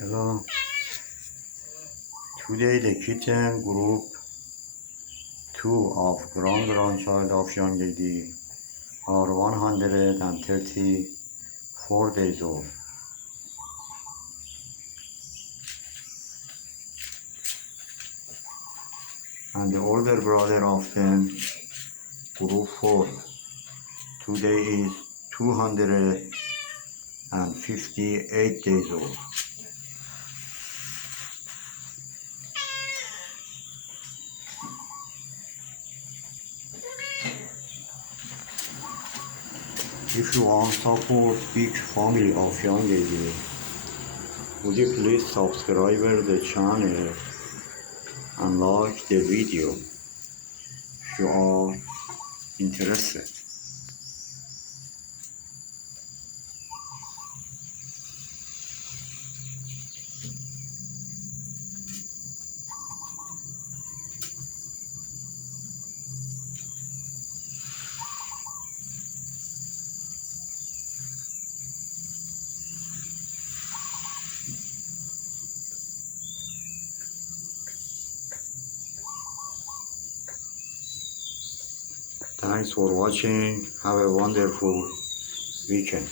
Hello. Today the kitten group 2 of grandchild of young lady are 134 days old. And the older brother of them, group 4, today is 258 days old. If you want to support big family of young lady, would you please subscribe the channel and like the video if you are interested. Thanks for watching. Have a wonderful weekend.